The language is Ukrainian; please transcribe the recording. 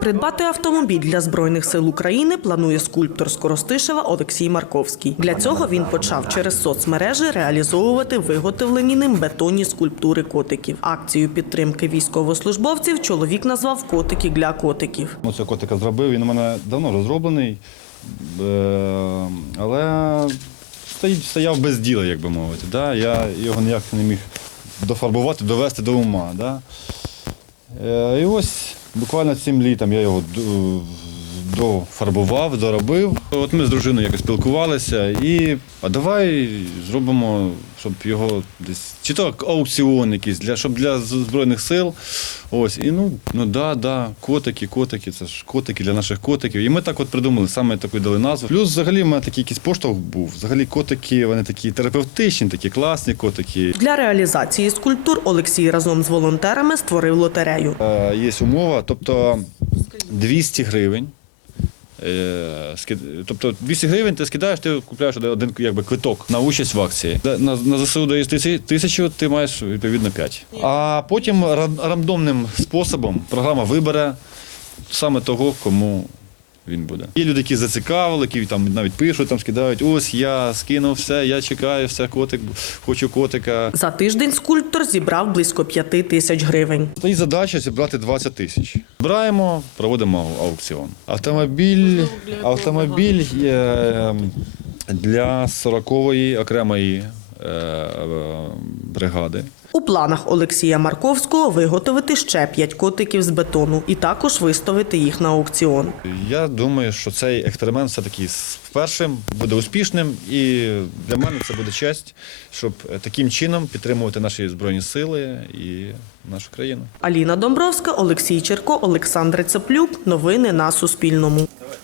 Придбати автомобіль для збройних сил України планує скульптор з Коростишева Олексій Марковський. Для цього він почав через соцмережі реалізовувати виготовлені ним бетонні скульптури котиків. Акцію підтримки військовослужбовців чоловік назвав Котики для котиків. Цього котика зробив, він у мене давно розроблений, е, але стояв без діла, як би мовити. Я його ніяк не міг дофарбувати, довести до ума. Е, І ось буквально цим літом я його дофарбував, доробив. От ми з дружиною якось спілкувалися і а давай зробимо, щоб його десь чи то аукціон якийсь, для, щоб для Збройних сил. Ось, і ну, ну да, да, котики, котики, це ж котики для наших котиків. І ми так от придумали, саме таку дали назву. Плюс взагалі в мене такий якийсь поштовх був. Взагалі котики, вони такі терапевтичні, такі класні котики. Для реалізації скульптур Олексій разом з волонтерами створив лотерею. Е, є умова, тобто 200 гривень. Е, Тобто 200 гривень ти скидаєш, ти купляєш один- якби, квиток на участь в акції. На, на ЗСУ тисячу, тисячу, ти маєш відповідно 5. А потім рандомним способом програма вибере саме того, кому він буде. Є люди, які зацікавили, які там навіть пишуть, там скидають, ось я скинув все, я чекаю, все, котик, хочу котика. За тиждень скульптор зібрав близько п'яти тисяч гривень. Стоїть задача зібрати 20 тисяч. Збираємо, проводимо аукціон. Автомобіль, автомобіль є ем, для 40-ї окремої е, е, бригади. У планах Олексія Марковського виготовити ще п'ять котиків з бетону і також виставити їх на аукціон. Я думаю, що цей експеримент все-таки з першим буде успішним, і для мене це буде честь, щоб е, таким чином підтримувати наші збройні сили і нашу країну. Аліна Домбровська, Олексій Черко, Олександр Цеплюк. Новини на Суспільному.